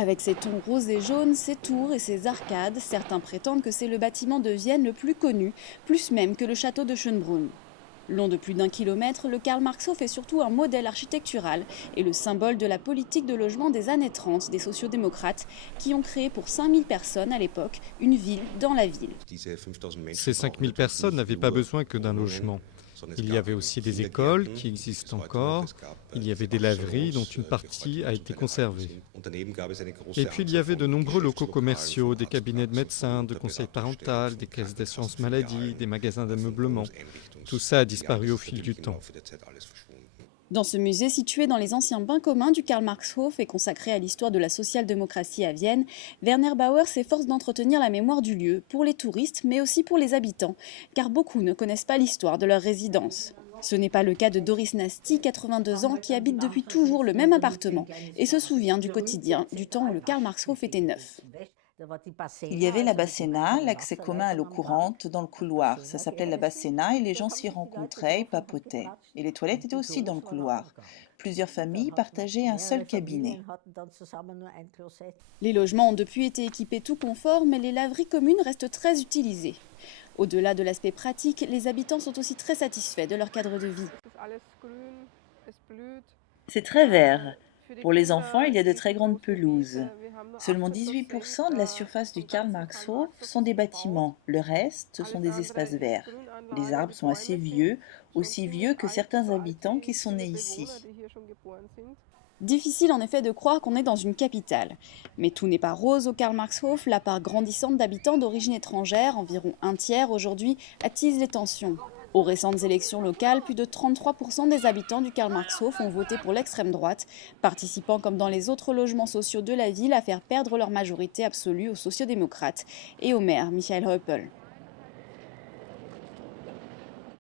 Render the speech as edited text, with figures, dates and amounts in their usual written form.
Avec ses tons roses et jaunes, ses tours et ses arcades, certains prétendent que c'est le bâtiment de Vienne le plus connu, plus même que le château de Schönbrunn. Long de plus d'1 kilomètre, le Karl-Marx-Hof est surtout un modèle architectural et le symbole de la politique de logement des années 30 des sociodémocrates qui ont créé pour 5000 personnes à l'époque une ville dans la ville. Ces 5000 personnes n'avaient pas besoin que d'un logement. Il y avait aussi des écoles qui existent encore, il y avait des laveries dont une partie a été conservée. Et puis il y avait de nombreux locaux commerciaux, des cabinets de médecins, de conseil parental, des caisses d'assurance maladie, des magasins d'ameublement. Tout ça a disparu au fil du temps. Dans ce musée situé dans les anciens bains communs du Karl-Marx-Hof et consacré à l'histoire de la social-démocratie à Vienne, Werner Bauer s'efforce d'entretenir la mémoire du lieu pour les touristes mais aussi pour les habitants, car beaucoup ne connaissent pas l'histoire de leur résidence. Ce n'est pas le cas de Doris Nasty, 82 ans, qui habite depuis toujours le même appartement et se souvient du quotidien du temps où le Karl-Marx-Hof était neuf. Il y avait la Bassena, l'accès commun à l'eau courante dans le couloir. Ça s'appelait la Bassena et les gens s'y rencontraient et papotaient. Et les toilettes étaient aussi dans le couloir. Plusieurs familles partageaient un seul cabinet. Les logements ont depuis été équipés tout confort, mais les laveries communes restent très utilisées. Au-delà de l'aspect pratique, les habitants sont aussi très satisfaits de leur cadre de vie. C'est très vert. Pour les enfants, il y a de très grandes pelouses. Seulement 18% de la surface du Karl-Marx-Hof sont des bâtiments. Le reste, ce sont des espaces verts. Les arbres sont assez vieux, aussi vieux que certains habitants qui sont nés ici. Difficile en effet de croire qu'on est dans une capitale. Mais tout n'est pas rose au Karl-Marx-Hof, la part grandissante d'habitants d'origine étrangère, environ un tiers aujourd'hui, attise les tensions. Aux récentes élections locales, plus de 33% des habitants du Karl-Marx-Hof ont voté pour l'extrême droite, participant comme dans les autres logements sociaux de la ville à faire perdre leur majorité absolue aux sociodémocrates et au maire Michael Häupl.